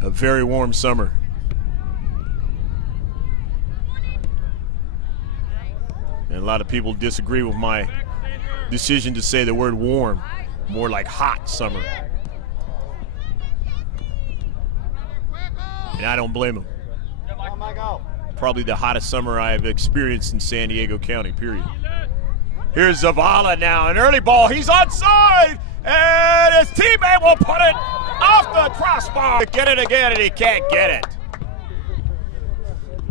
a very warm summer. And a lot of people disagree with my decision to say the word warm, more like hot summer. And I don't blame them. Probably the hottest summer I've experienced in San Diego County, period. Here's Zavala now, an early ball, he's onside, and his teammate will put it off the crossbar. Get it again, and he can't get it.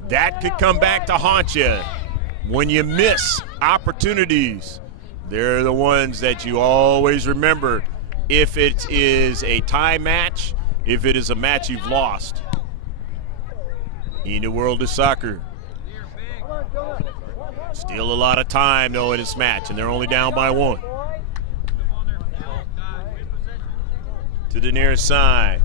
That could come back to haunt you. When you miss opportunities, they're the ones that you always remember. If it is a tie match, if it is a match you've lost. In the world of soccer. Still a lot of time, though, in this match, and they're only down by 1. To the near side.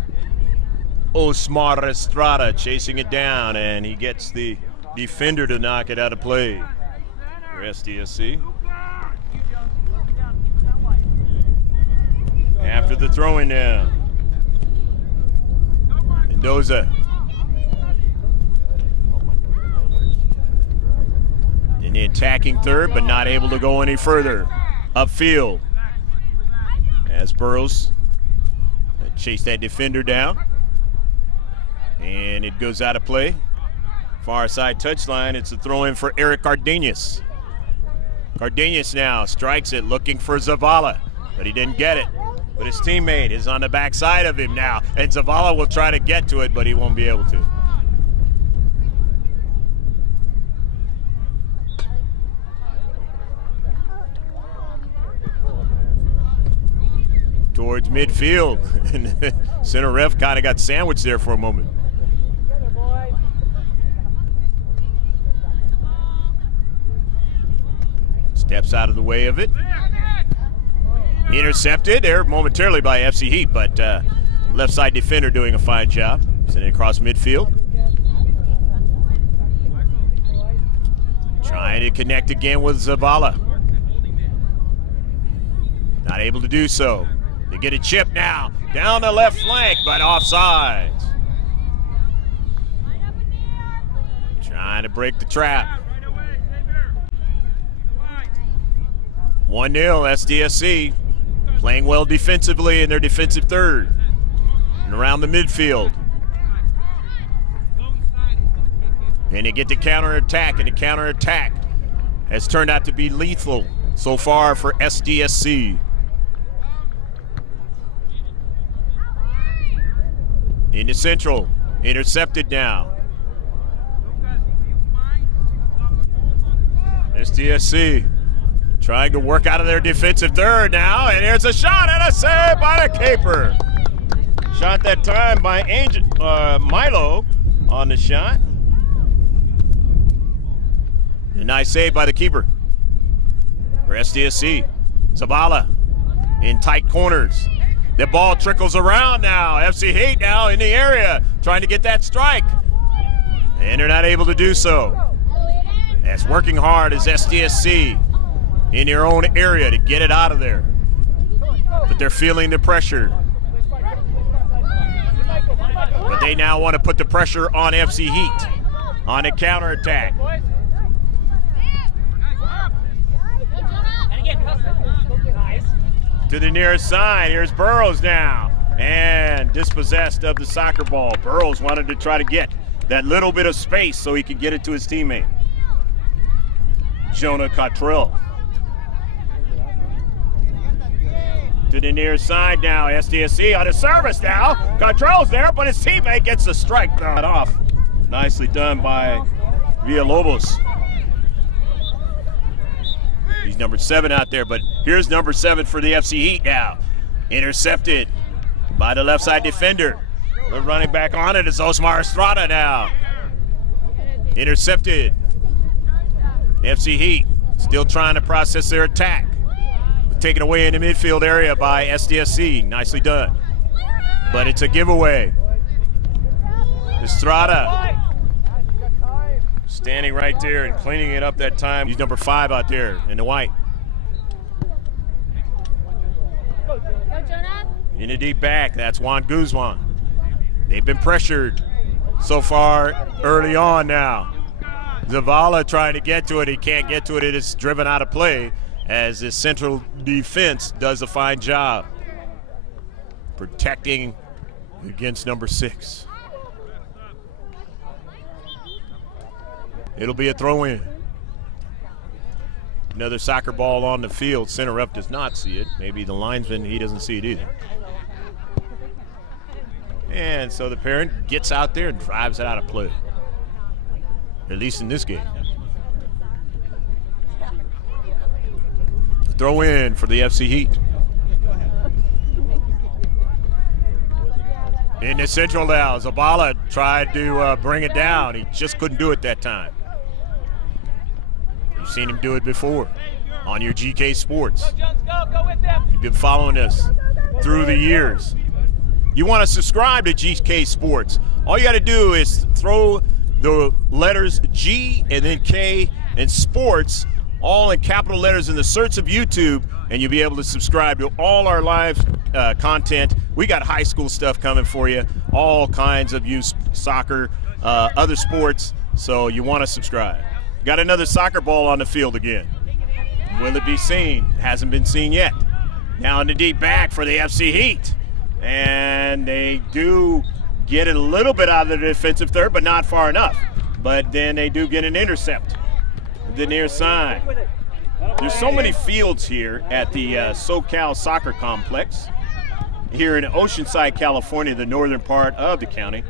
Osmar Estrada chasing it down, and he gets the defender to knock it out of play for Sdsc. After the throwing down. Mendoza. In the attacking third, but not able to go any further. Upfield. As Burrows chase that defender down. And it goes out of play. Far side touchline, it's a throw in for Eric Cardenas. Cardenas now strikes it, looking for Zavala, but he didn't get it. But his teammate is on the backside of him now, and Zavala will try to get to it, but he won't be able to. Towards midfield, and the center ref kind of got sandwiched there for a moment. Steps out of the way of it. Intercepted there momentarily by FC Heat, but left side defender doing a fine job. Sending it across midfield. Trying to connect again with Zavala. Not able to do so. They get a chip now, down the left flank, but offsides. Trying to break the trap. 1-0 Sdsc, playing well defensively in their defensive third and around the midfield. And they get the counterattack, and the counterattack has turned out to be lethal so far for Sdsc. Into central, intercepted now. Sdsc trying to work out of their defensive third now, and here's a shot and a save by the keeper. Shot that time by Milo on the shot. A nice save by the keeper for Sdsc. Zavala in tight corners. The ball trickles around now. FC Heat now in the area trying to get that strike. And they're not able to do so. As working hard as Sdsc in their own area to get it out of there. But they're feeling the pressure. But they now want to put the pressure on FC Heat on a counterattack. To the nearest side, here's Burrows now. And dispossessed of the soccer ball. Burrows wanted to try to get that little bit of space so he could get it to his teammate. Jonah Cottrell. To the near side now, Sdsc on a service now. Cottrell's there, but his teammate gets the strike thrown off. Nicely done by Villalobos. He's number 7 out there, but here's number 7 for the FC Heat now. Intercepted by the left side defender. We're running back on it. It's Osmar Estrada now. Intercepted. FC Heat still trying to process their attack. Taken away in the midfield area by Sdsc. Nicely done. But it's a giveaway. Estrada standing right there and cleaning it up that time. He's number 5 out there in the white. In the deep back, that's Juan Guzman. They've been pressured so far early on now. Zavala trying to get to it. He can't get to it. It is driven out of play as his central defense does a fine job protecting against number 6. It'll be a throw-in. Another soccer ball on the field. Center up does not see it. Maybe the linesman, he doesn't see it either. And so the parent gets out there and drives it out of play. At least in this game. Throw in for the FC Heat. In the central now, Zabala tried to bring it down. He just couldn't do it that time. You've seen him do it before on your GK Sports. You've been following us through the years. You want to subscribe to GK Sports. All you got to do is throw the letters G and then K and Sports all in capital letters in the search of YouTube, and you'll be able to subscribe to all our live content. We got high school stuff coming for you, all kinds of youth soccer, other sports, so you want to subscribe. Got another soccer ball on the field again. Will it be seen? Hasn't been seen yet. Now in the deep back for the FC Heat. And they do get it a little bit out of the defensive third, but not far enough. But then they do get an intercept. The near side. There's so many fields here at the SoCal Soccer Complex here in Oceanside, California, the northern part of the county,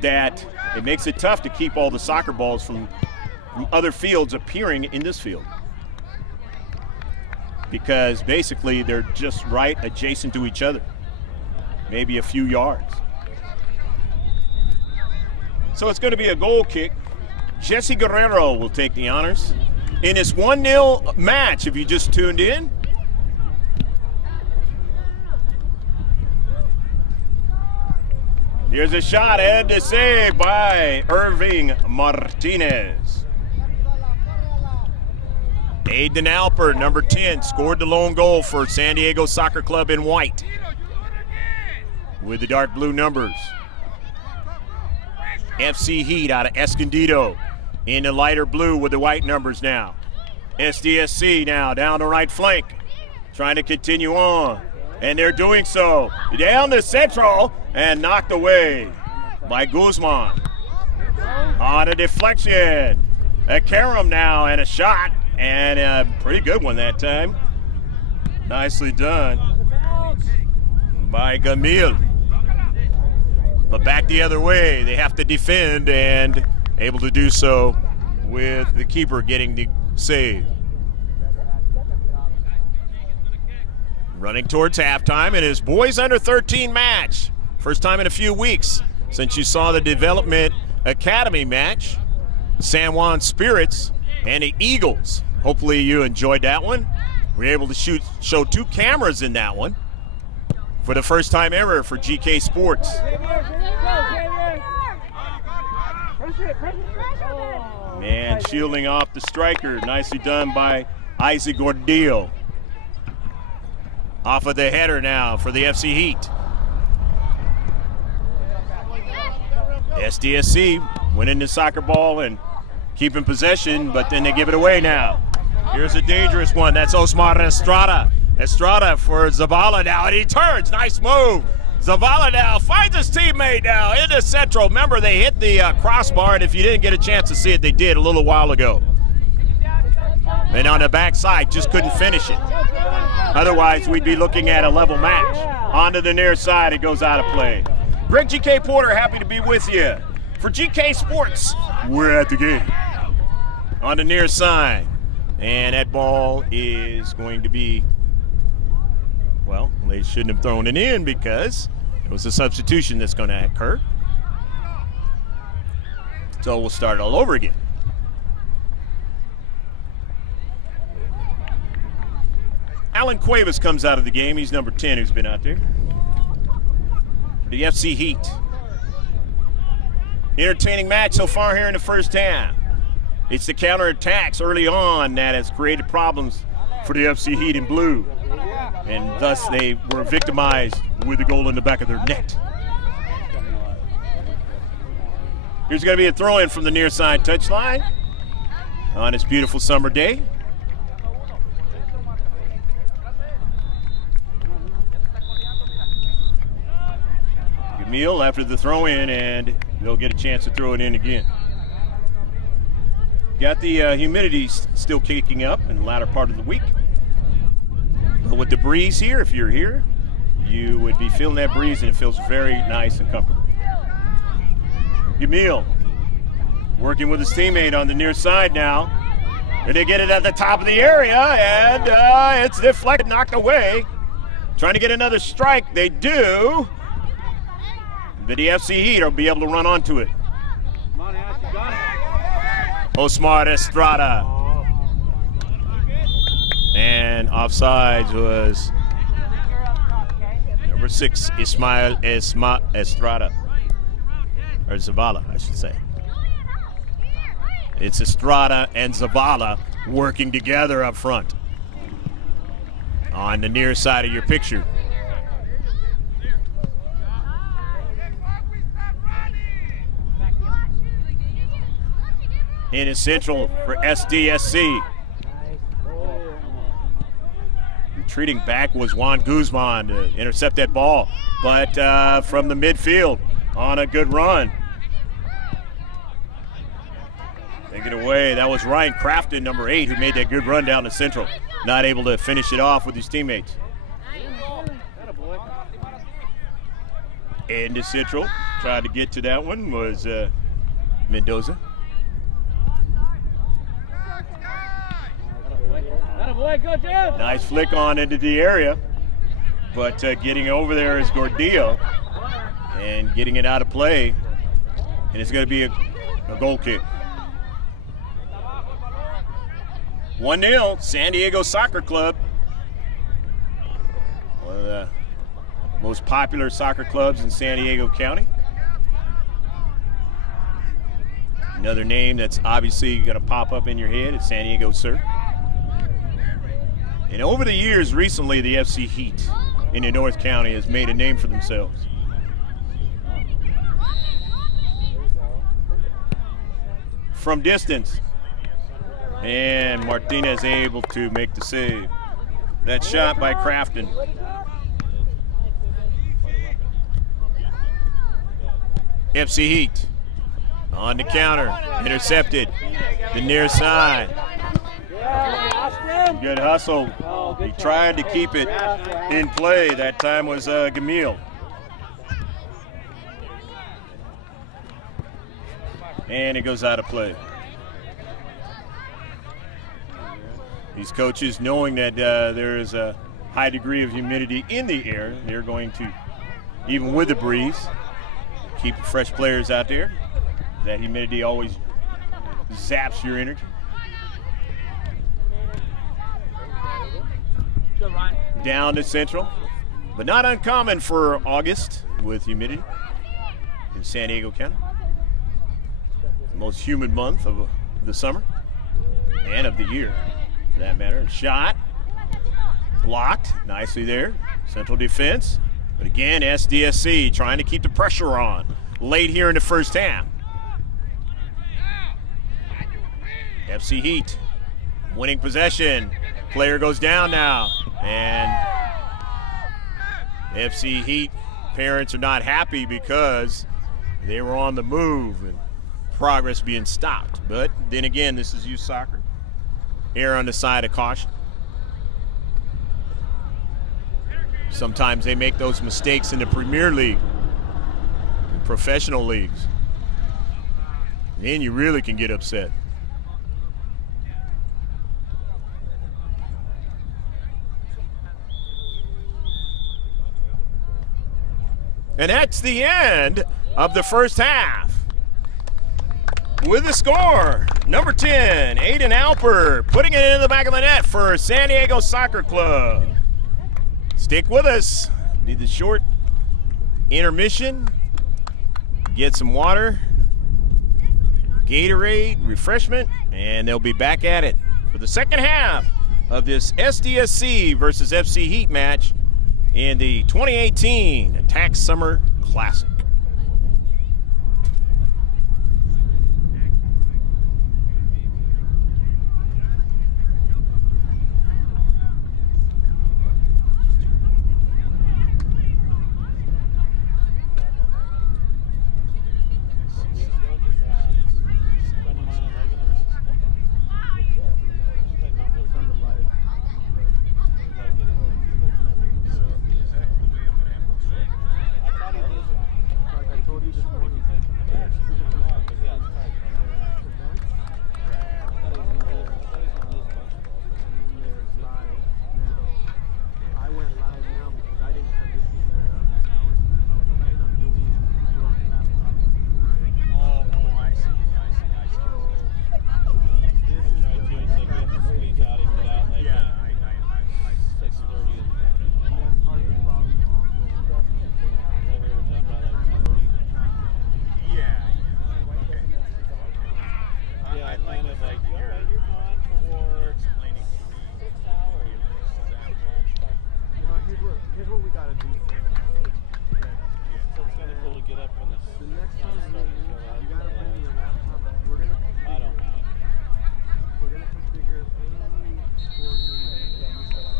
that it makes it tough to keep all the soccer balls from other fields appearing in this field. Because basically they're just right adjacent to each other. Maybe a few yards. So it's going to be a goal kick. Jesse Guerrero will take the honors. In this 1-0 match, if you just tuned in. Here's a shot, head to save by Irving Martinez. Aiden Alper, number 10, scored the lone goal for San Diego Soccer Club in white with the dark blue numbers. FC Heat out of Escondido in the lighter blue with the white numbers now. Sdsc now down the right flank, trying to continue on. And they're doing so. Down the central and knocked away by Guzman. On a deflection. A Karam now and a shot. And a pretty good one that time. Nicely done by Gamil. But back the other way, they have to defend, and able to do so with the keeper getting the save. Running towards halftime in his boys under 13 match. First time in a few weeks since you saw the Development Academy match. San Juan Spirits and the Eagles. Hopefully you enjoyed that one. We were able to show 2 cameras in that one for the first time ever for GK Sports. Man, shielding off the striker. Nicely done by Isaac Gordillo. Off of the header now for the FC Heat. Sdsc winning the soccer ball and keeping possession, but then they give it away now. Here's a dangerous one. That's Osmar Estrada. Estrada for Zavala now, and he turns. Nice move. Zavala now finds his teammate now in the central. Remember, they hit the crossbar, and if you didn't get a chance to see it, they did a little while ago. And on the backside, just couldn't finish it. Otherwise, we'd be looking at a level match. Onto the near side, it goes out of play. Greg GK Porter, happy to be with you. For GK Sports, we're at the game. On the near side. And that ball is going to be, well, they shouldn't have thrown it in because it was a substitution that's going to occur. So we'll start all over again. Alan Cuevas comes out of the game. He's number 10 who's been out there. For the FC Heat. Entertaining match so far here in the first half. It's the counterattacks early on that has created problems for the FC Heat in blue. And thus they were victimized with a goal in the back of their net. Here's going to be a throw-in from the near side touchline on this beautiful summer day. Meal after the throw-in, and they'll get a chance to throw it in again. Got the humidity still kicking up in the latter part of the week. But with the breeze here, if you're here, you would be feeling that breeze, and it feels very nice and comfortable. Gamil working with his teammate on the near side now. And they get it at the top of the area, and it's deflected, knocked away. Trying to get another strike, they do. But the FC Heat will be able to run onto it. Osmar Estrada. And offsides was number 6, Ismael Estrada. Or Zavala, I should say. It's Estrada and Zavala working together up front. On the near side of your picture. In his central for SDSC. Retreating back was Juan Guzman to intercept that ball, but from the midfield on a good run. Take it away. That was Ryan Crafton, number 8, who made that good run down to central. Not able to finish it off with his teammates. Into central. Tried to get to that one was Mendoza. Nice flick on into the area, but getting over there is Gordillo and getting it out of play, and it's going to be a goal kick. 1-0, San Diego Soccer Club. One of the most popular soccer clubs in San Diego County. Another name that's obviously going to pop up in your head is San Diego Surf. And over the years, recently, the FC Heat in the North County has made a name for themselves. From distance. And Martinez able to make the save. That shot by Crafton. FC Heat on the counter. Intercepted. The near side. Good hustle. He tried to keep it in play. That time was Gamil. And it goes out of play. These coaches, knowing that there is a high degree of humidity in the air, they're going to, even with the breeze, keep fresh players out there. That humidity always zaps your energy. Down to central, but not uncommon for August with humidity in San Diego County. The most humid month of the summer and of the year, for that matter. Shot, blocked nicely there. Central defense, but again, SDSC trying to keep the pressure on late here in the first half. FC Heat winning possession. Player goes down now, and FC Heat parents are not happy because they were on the move and progress being stopped. But then again, this is youth soccer. Err on the side of caution. Sometimes they make those mistakes in the Premier League, in professional leagues. Then you really can get upset. And that's the end of the first half. With the score, number 10, Aiden Alper, putting it in the back of the net for San Diego Soccer Club. Stick with us. Need the short intermission. Get some water, Gatorade, refreshment, and they'll be back at it for the second half of this SDSC versus FC Heat match in the 2018 Attack Summer Classic. next time you gotta bring your laptop. We're gonna configure any sporting event that you set up.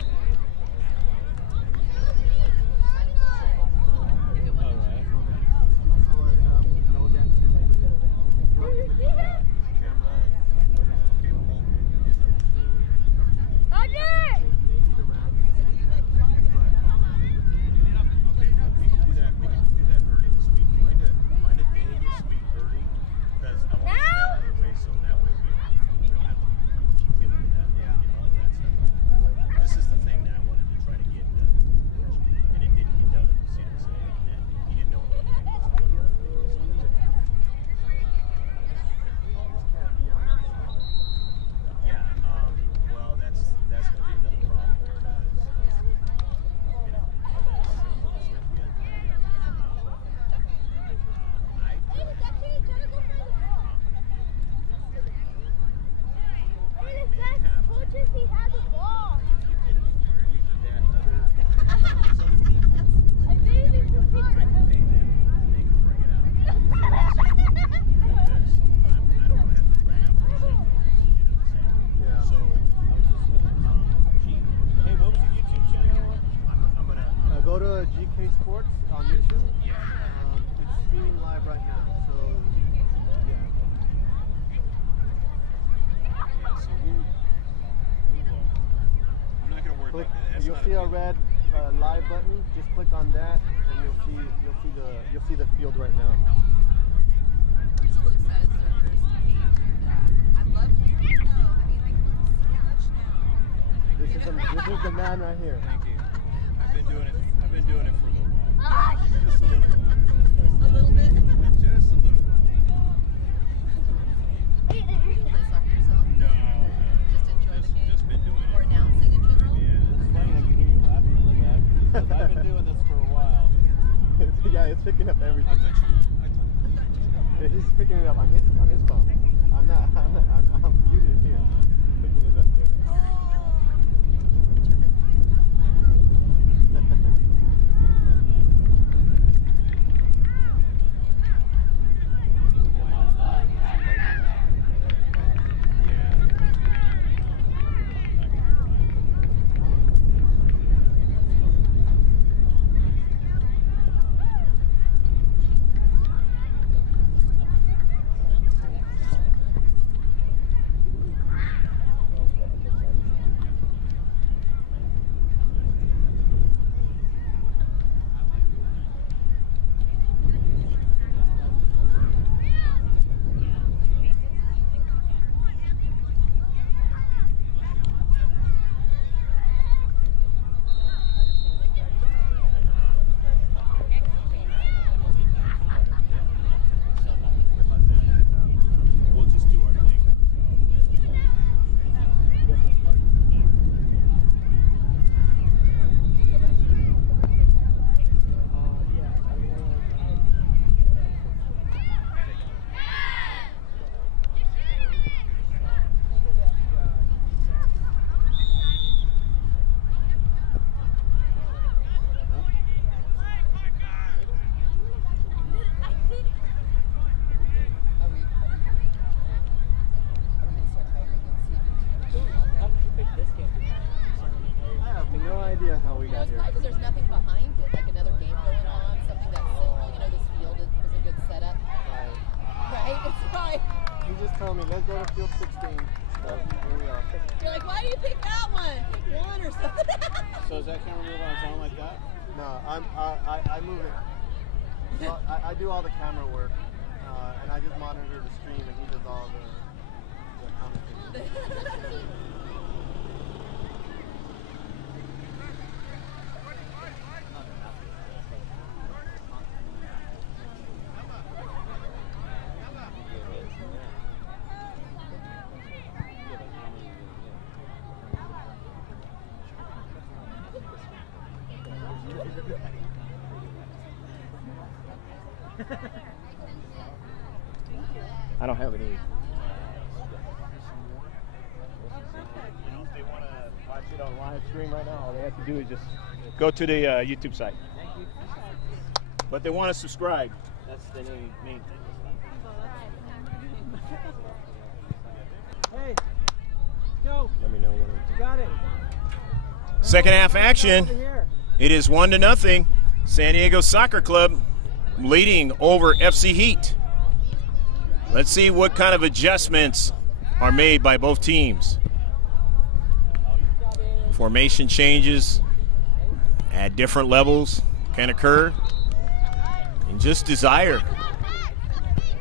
Go to GK Sports on YouTube. Yeah. It's streaming live right now. So, yeah. So I'm not gonna worry about that. You'll see a red live button. Just click on that, and you'll see the field right now. I'm so excited it's their first game. I love hearing it though. I mean, like, so much now. This is the man right here. Thank you. I've been doing it for a little while. Just a little while. A little bit. Just a little while. Play soccer yourself? No. Just enjoy the game? Just been doing it. Or announcing in general? Yeah. It's funny I can hear you laughing in the back because I've been doing this for a while. Yeah, it's picking up everything. I thought He's picking it up on his phone. I'm muted here. Picking it up there. Because there's nothing behind it, like another game going on, something that's simple. You know, this field was a good setup. Right? It's fine. You just told me, let's go to field 16. So here we are. You're like, why do you pick that one? Pick one or something. So is that camera move on its own like that? No, I move it. So I do all the camera work, and I just monitor the stream, and he does all the commenting. I don't have any. You know, if they want to watch it on live stream right now, all they have to do is just Go to the YouTube site. thank you. But they want to subscribe. That's the name. Hey, let's go. Let me know when You got it. Second half action. Over here. It is 1-0. San Diego Soccer Club leading over FC Heat. Let's see what kind of adjustments are made by both teams. Formation changes at different levels can occur. And just desire,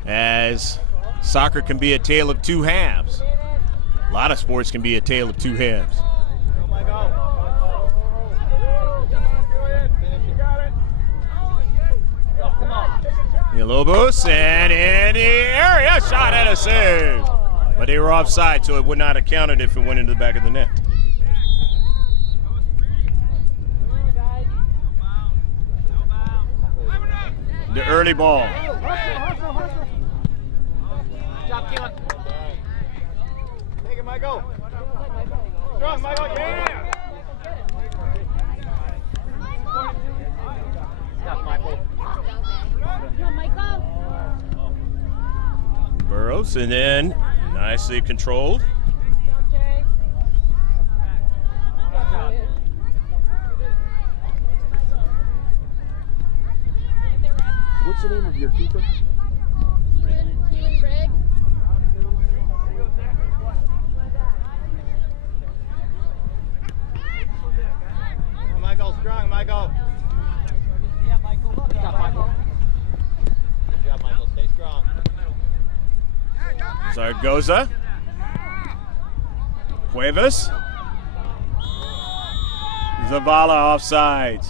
as soccer can be a tale of two halves. A lot of sports can be a tale of two halves. Lobos, and in the area, shot at a save. But they were offside, so it would not have counted if it went into the back of the net. The early ball. Take it, Michael. Strong, Michael, yeah. Stop, Michael. Burrows, and then nicely controlled. What's the name of your keeper? Keelan Greg. Michael, strong, Michael. Yeah, Michael. Stop, Michael. Good job, Michael. Stay strong. Zaragoza. Cuevas. Zavala offsides.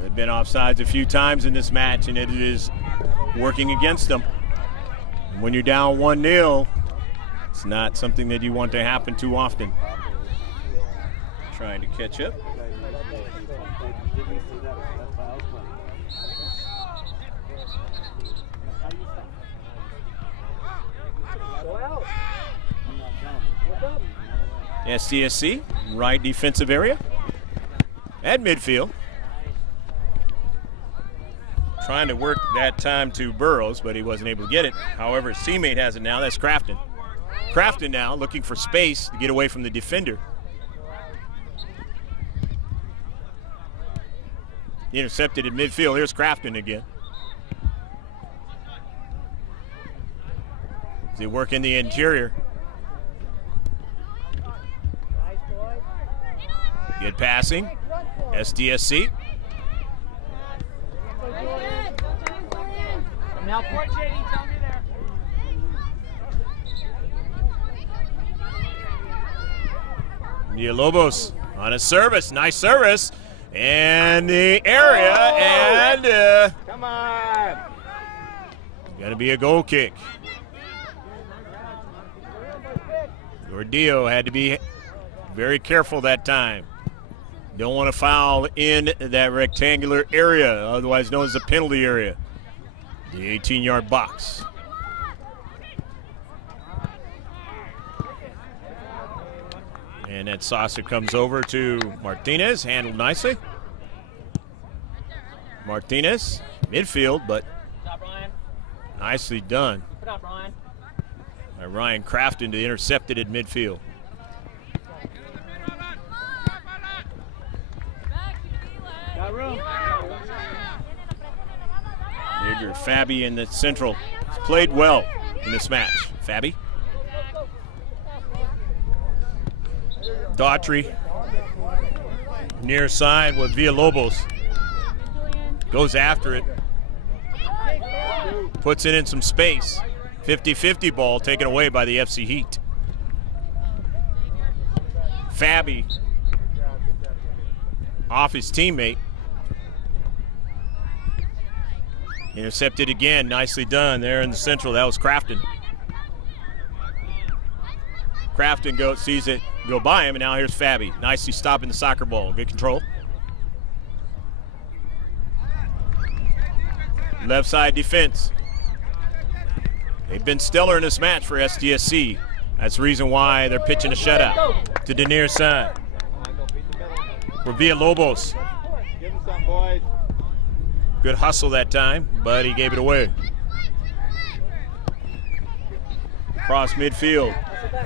They've been offsides a few times in this match, and it is working against them. And when you're down 1-0, it's not something that you want to happen too often. Trying to catch up. Sdsc, right defensive area. At midfield. Trying to work that time to Burrows, but he wasn't able to get it. However, his teammate has it now. That's Crafton. Crafton now looking for space to get away from the defender. Intercepted in midfield. Here's Crafton again. They work in the interior. Good passing. Sdsc. Now, point JD, tell me there. Villalobos on a service. Nice service. And the area. And Come on. going to be a goal kick. Gordillo had to be very careful that time. Don't want to foul in that rectangular area, otherwise known as the penalty area. The 18-yard box. And that saucer comes over to Martinez, handled nicely. Martinez, midfield, but nicely done by Ryan Crafton to intercept it at midfield. Edgar Fabi in the central. He's played well in this match. Fabi. Daughtry near side with Villalobos. Goes after it. Puts it in some space. 50-50 ball taken away by the FC Heat. Fabi off his teammate. Intercepted again, nicely done there in the central. That was Crafton. Crafton sees it go by him, and now here's Fabi. Nicely stopping the soccer ball. Good control. Left side defense. They've been stellar in this match for SDSC. That's the reason why they're pitching a shutout to the near side. For Villalobos. Give him some, boys. Good hustle that time, but he gave it away. Cross midfield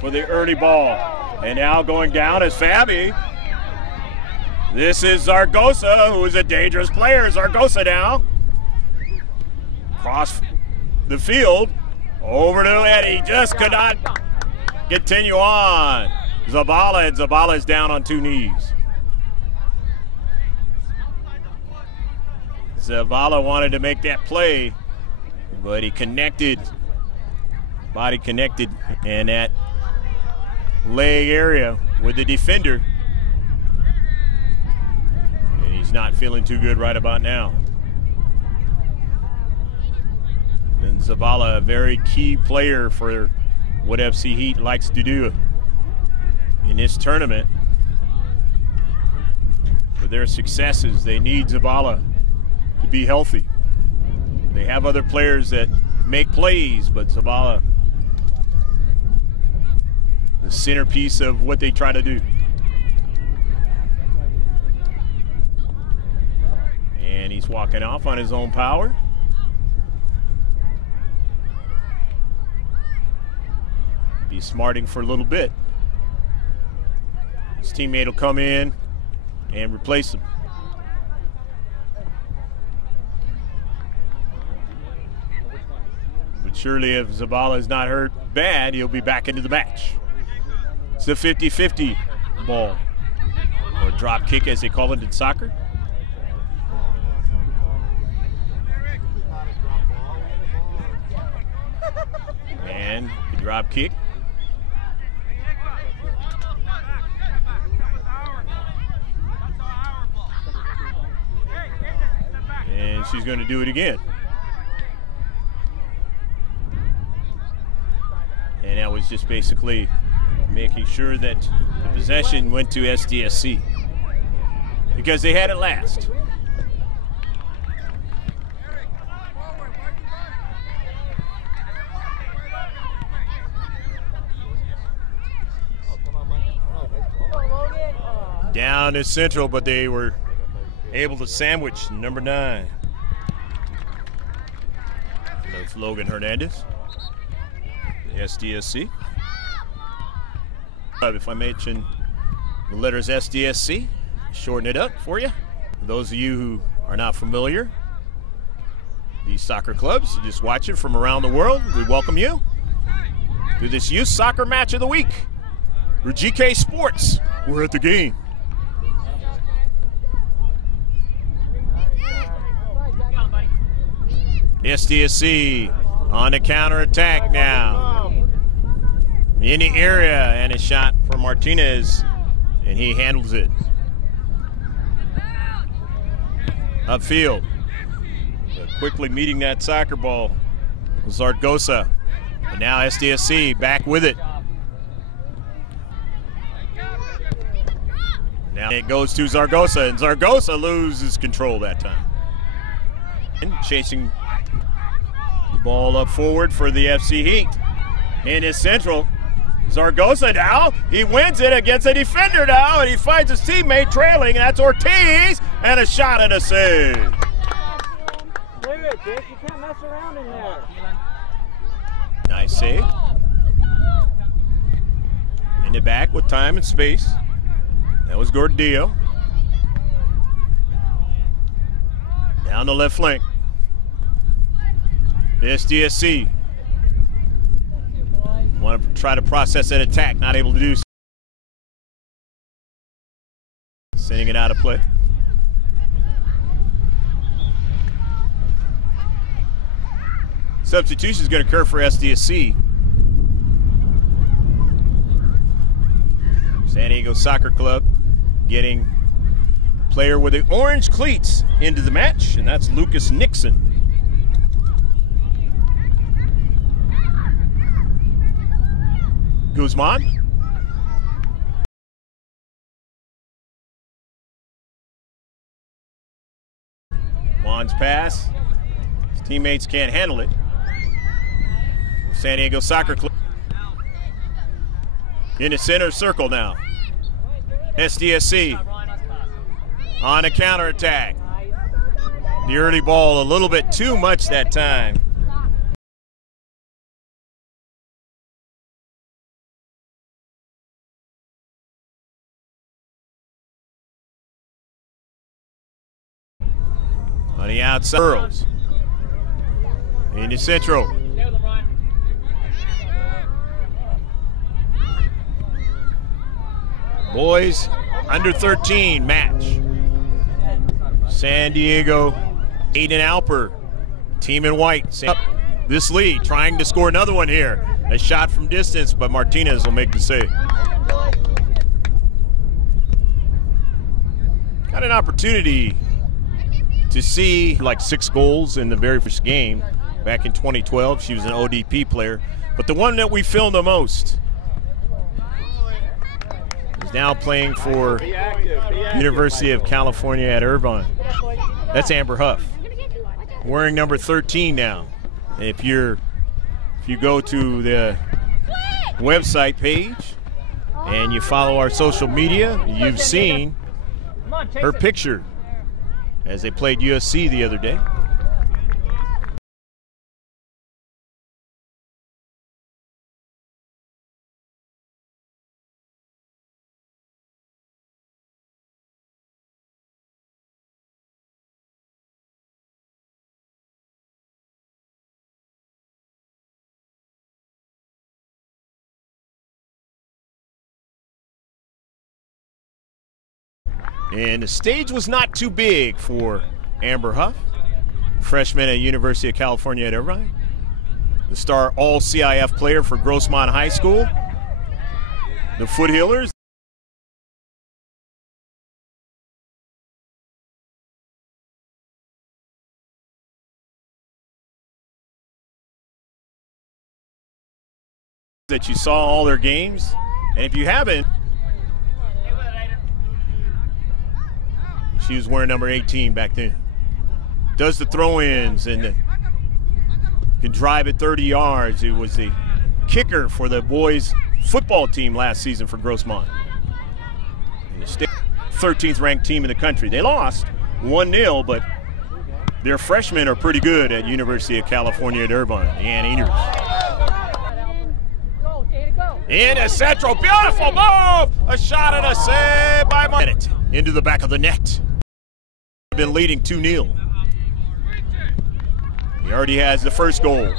for the early ball. And now going down is Fabi. This is Zaragoza, who is a dangerous player. Zaragoza now. Cross the field. Over to Eddie. Just could not continue on. Zabala, and Zabala is down on 2 knees. Zavala wanted to make that play, but he connected. Body connected in that leg area with the defender. And he's not feeling too good right about now. And Zavala, a very key player for what FC Heat likes to do in this tournament. For their successes, they need Zavala to be healthy. They have other players that make plays, but Zavala, the centerpiece of what they try to do. And he's walking off on his own power. Be smarting for a little bit. His teammate will come in and replace him. But surely if Zabala is not hurt bad, he'll be back into the match. It's a 50-50 ball, or drop kick as they call it in soccer. And the drop kick. And she's going to do it again. And that was just basically making sure that the possession went to SDSC because they had it last. Down to Central, but they were able to sandwich number 9. That's Logan Hernandez, the SDSC. If I mention the letters SDSC, shorten it up for you. For those of you who are not familiar, these soccer clubs, just watch it from around the world. We welcome you to this youth soccer match of the week. We're GK Sports. We're at the game. SDSC on the counterattack now. In the area, and a shot from Martinez, and he handles it. Upfield. But quickly meeting that soccer ball was Zaragoza. But now SDSC back with it. Now it goes to Zaragoza, and Zaragoza loses control that time. And chasing the ball up forward for the FC Heat. In his central. Zaragoza now, he wins it against a defender now, and he finds his teammate trailing, and that's Ortiz, and a shot and a save. Clear it, Dick. You can't mess around in there. Nice save. In the back with time and space. That was Gordillo. Down the left flank. SDSC. Want to try to process that attack, not able to do so. Sending it out of play. Substitution is going to occur for SDSC. San Diego Soccer Club getting player with the orange cleats into the match, and that's Lucas Nixon. Guzman. Juan's pass. His teammates can't handle it. San Diego Soccer Club in the center circle now. SDSC on a counterattack. the early ball a little bit too much that time. On the outside, Earls into Central. Boys under 13 match. San Diego, Aiden Alper, team in white. Up this lead, trying to score another one here. A shot from distance, but Martinez will make the save. Got an opportunity to see like 6 goals in the very first game back in 2012. She was an ODP player. But the one that we filmed the most is now playing for University of California at Irvine. That's Amber Huff, wearing number 13 now. If you go to the website page and you follow our social media, you've seen her picture as they played USC the other day. And the stage was not too big for Amber Huff, freshman at University of California at Irvine, the star all-CIF player for Grossmont High School, the Foothillers. That you saw all their games, and if you haven't, she was wearing number 18 back then. Does the throw-ins and can drive it 30 yards. It was the kicker for the boys football team last season for Grossmont. And the 13th ranked team in the country. They lost 1-0, but their freshmen are pretty good at University of California at Irvine. Ann Eners. Into Central, beautiful move! A shot and a save by Martinez. Into the back of the net. Been leading 2-0. He already has the first goal.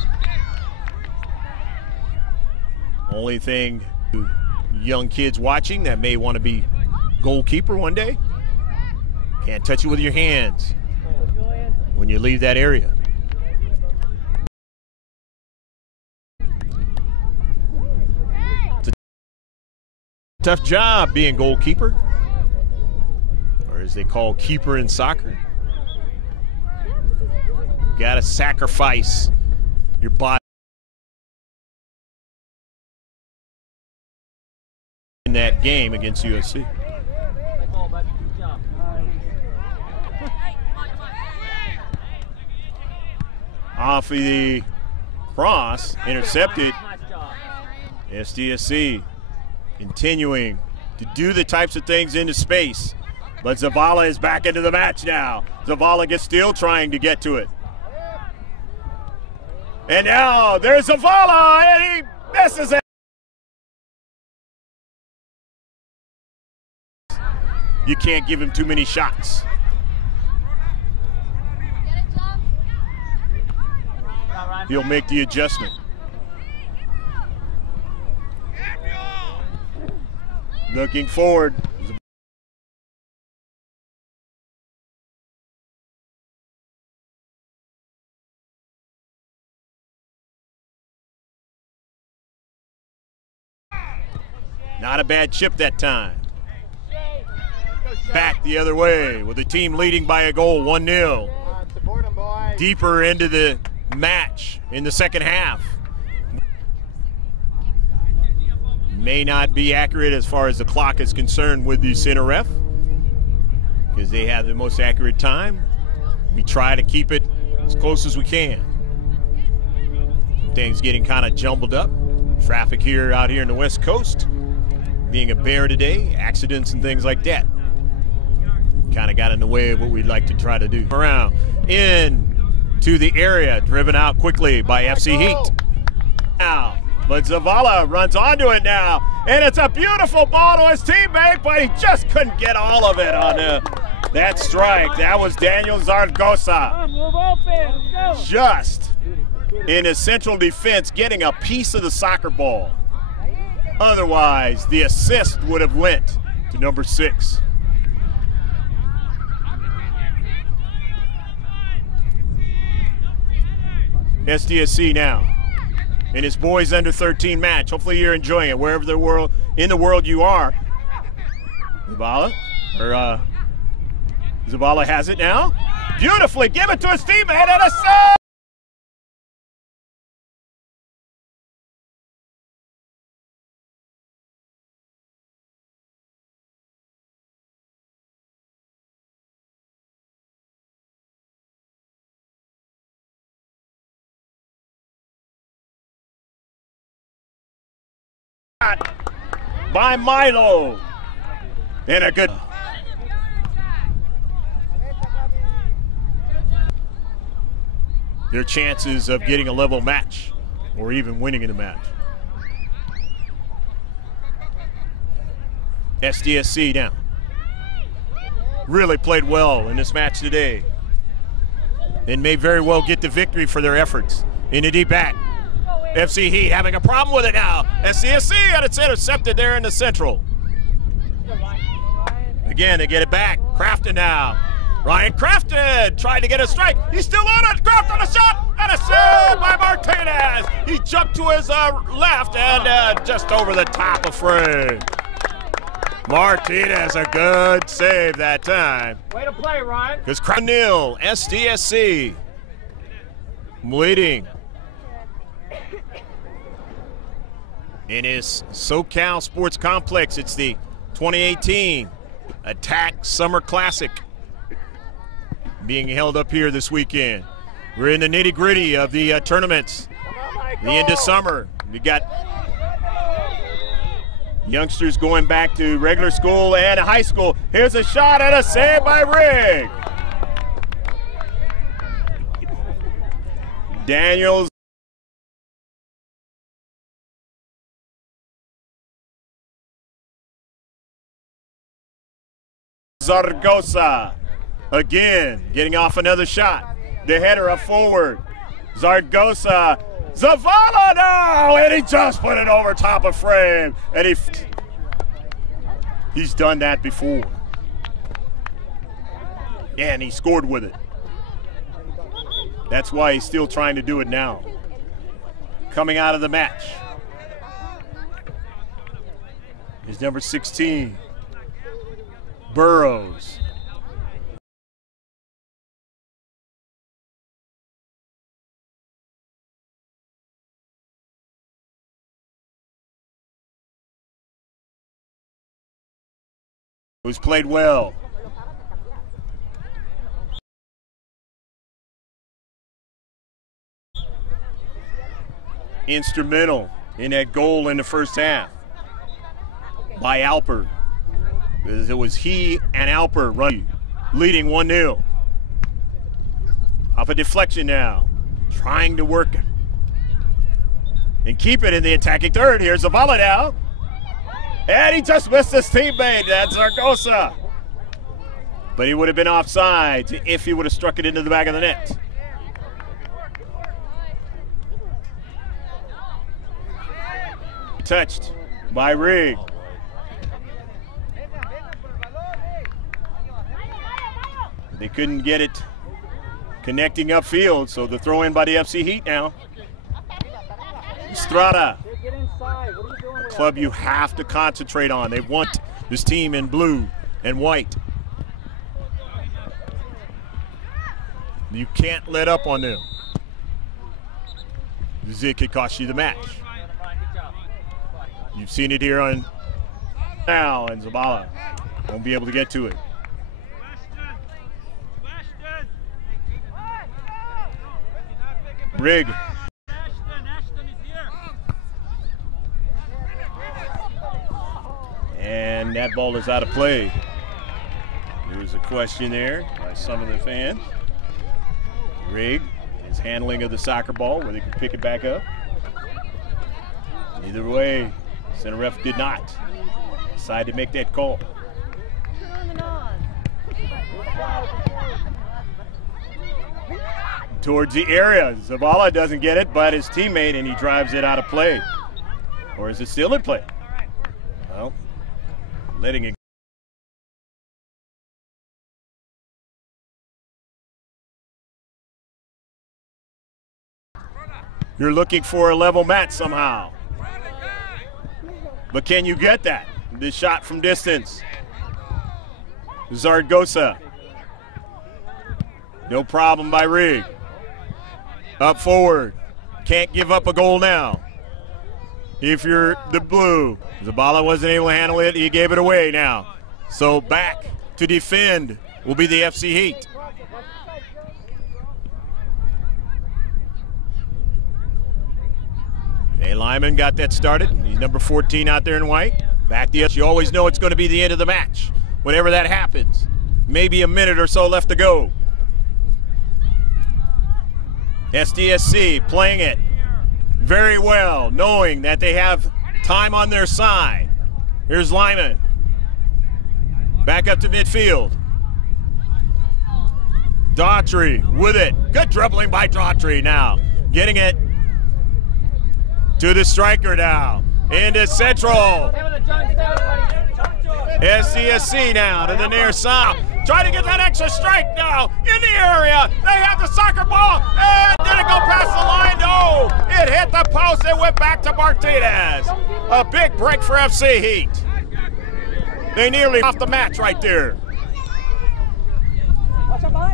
Only thing to young kids watching that may want to be goalkeeper one day, can't touch it with your hands when you leave that area. It's a tough job being goalkeeper, or as they call keeper in soccer. You gotta sacrifice your body in that game against USC. Off of the cross, intercepted. Sdsc continuing to do the types of things into space. But Zavala is back into the match now. Zavala gets still trying to get to it. And now there's Zavala, and he misses it. You can't give him too many shots. He'll make the adjustment. Looking forward. Not a bad chip that time. Back the other way with the team leading by a goal, 1-0. Deeper into the match in the second half. May not be accurate as far as the clock is concerned with the center ref, because they have the most accurate time. We try to keep it as close as we can. Things getting kind of jumbled up. Traffic here out here in the West Coast. Being a bear today, accidents and things like that. kind of got in the way of what we'd like to try to do. Around in to the area, driven out quickly by FC Heat. Now, but Zavala runs onto it now, and it's a beautiful ball to his teammate, but he just couldn't get all of it on that strike. That was Daniel Zaragoza. Move open. Let's go. Just in his central defense, getting a piece of the soccer ball. Otherwise, the assist would have went to number 6. SDSC now in his boys under 13 match. Hopefully you're enjoying it wherever in the world you are. Zavala has it now. Beautifully, give it to his teammate and a save! By Milo. And a good. Their chances of getting a level match or even winning in the match. SDSC now. Really played well in this match today and may very well get the victory for their efforts. In the deep back. FC Heat having a problem with it now. SDSC, and it's intercepted there in the central. Again, they get it back. Crafton now. Ryan Crafton tried to get a strike. He's still on it. Crafton, a shot, and a save by Martinez. He jumped to his left and just over the top of frame. Martinez, a good save that time. Way to play, Ryan. Because Crafton, SDSC leading in his SoCal Sports Complex. It's the 2018 Attack Summer Classic being held up here this weekend. We're in the nitty-gritty of the tournaments. The end of summer. We got youngsters going back to regular school and high school. Here's a shot and a save by Rigg. Daniels. Zaragoza again getting off another shot. The header up forward. Zaragoza. Zavala now, and he just put it over top of frame. And he's done that before. And he scored with it. That's why he's still trying to do it now. Coming out of the match is number 16. Burrows. It was played well. Instrumental in that goal in the first half by Alper. It was he and Alper running, leading 1-0. Off a deflection now, trying to work it and keep it in the attacking third. Here's Zavala now, and he just missed his teammate. That's Zaragoza. But he would have been offside if he would have struck it into the back of the net. Touched by Rigg. They couldn't get it connecting upfield, so the throw in by the FC Heat now. Estrada, club you have to concentrate on. They want this team in blue and white. You can't let up on them. This could cost you the match. You've seen it here on now, and Zavala won't be able to get to it. Rigg. And that ball is out of play. There was a question there by some of the fans. Rig, his handling of the soccer ball, whether he can pick it back up. Either way, center ref did not decide to make that call. Towards the area. Zavala doesn't get it, but his teammate, and he drives it out of play. Or is it still in play? Well, letting it. You're looking for a level match somehow. But can you get that? This shot from distance. Zaragoza. No problem by Rig. Up forward. Can't give up a goal now. If you're the blue. Zabala wasn't able to handle it. He gave it away now. So back to defend will be the FC Heat. Hey, Lyman got that started. He's number 14 out there in white. Back the other. You always know it's going to be the end of the match. Whenever that happens. Maybe a minute or so left to go. Sdsc playing it very well, knowing that they have time on their side. Here's Lyman. Back up to midfield. Daughtry with it. Good dribbling by Daughtry now. Getting it to the striker now. Into central. Sdsc now to the near side. Trying to get that extra strike now in the area. They have the soccer ball. And did it go past the line? No. It hit the post. It went back to Martinez. A big break for FC Heat. They nearly off the match right there.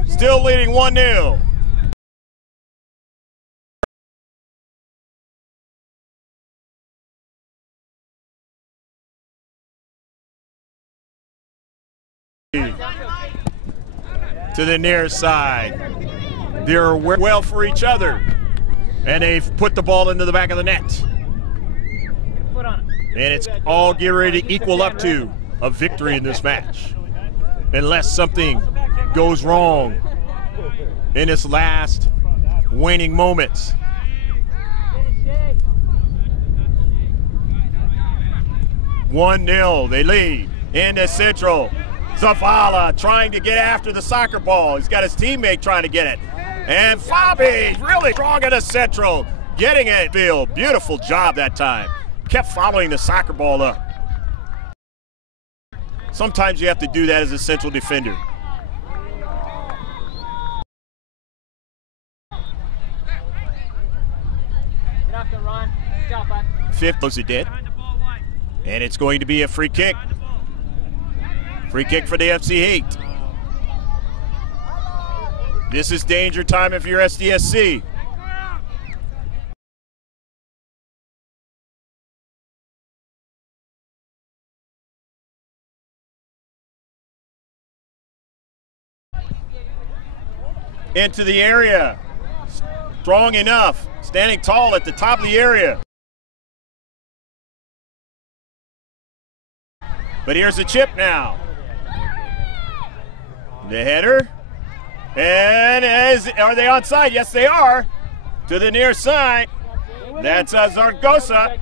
Still leading 1-0. To the near side. They're well for each other. And they've put the ball into the back of the net. And it's all getting ready to equal up to a victory in this match. Unless something goes wrong in this last waning moments. "1-0, they lead. Into central. Zavala trying to get after the soccer ball. He's got his teammate trying to get it. And Fabi really strong in the central. Getting it. Beautiful job that time. Kept following the soccer ball up. Sometimes you have to do that as a central defender. Fifth was it did. And it's going to be a free kick. Free kick for the FC Heat. This is danger time if you're Sdsc. Into the area. Strong enough. Standing tall at the top of the area. But here's a chip now. The header. And are they onside? Yes, they are. To the near side. That's Zaragoza.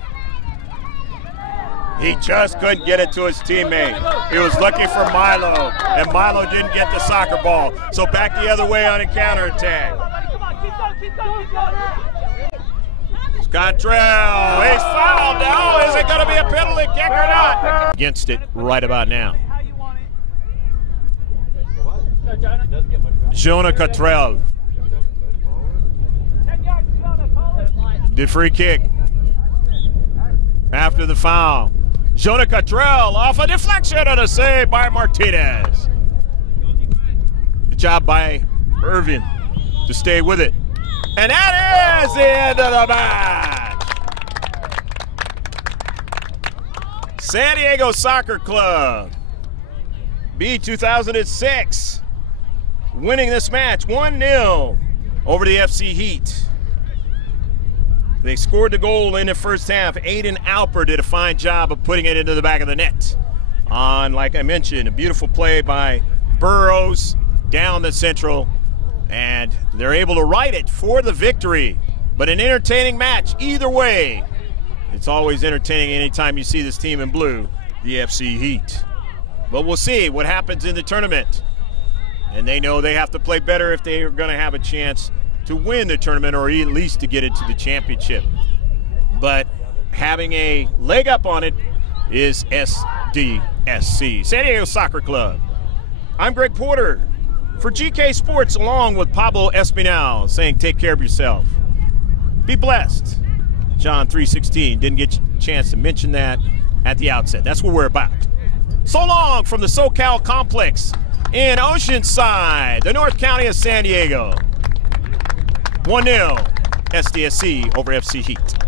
He just couldn't get it to his teammate. He was looking for Milo, and Milo didn't get the soccer ball. So back the other way on a counterattack. Cottrell, he's fouled now. Is it going to be a penalty kick or not? Against it right about now. Jonah Cottrell. The free kick. After the foul. Jonah Cottrell off a deflection and a save by Martinez. Good job by Irvin to stay with it. And that is the end of the match. San Diego Soccer Club, B2006, winning this match 1-0 over the FC Heat. They scored the goal in the first half. Aiden Alper did a fine job of putting it into the back of the net. On, like I mentioned, a beautiful play by burrows down the Central, and they're able to right it for the victory. But an entertaining match either way. It's always entertaining anytime you see this team in blue, the FC Heat. But we'll see what happens in the tournament. And they know they have to play better if they are going to have a chance to win the tournament or at least to get into the championship. But having a leg up on it is Sdsc, San Diego Soccer Club. I'm Greg Porter for GK Sports, along with Pablo Espinal, saying take care of yourself. Be blessed. John 3:16, didn't get a chance to mention that at the outset. That's what we're about. So long from the SoCal Complex in Oceanside, the North County of San Diego. 1-0 Sdsc over FC Heat.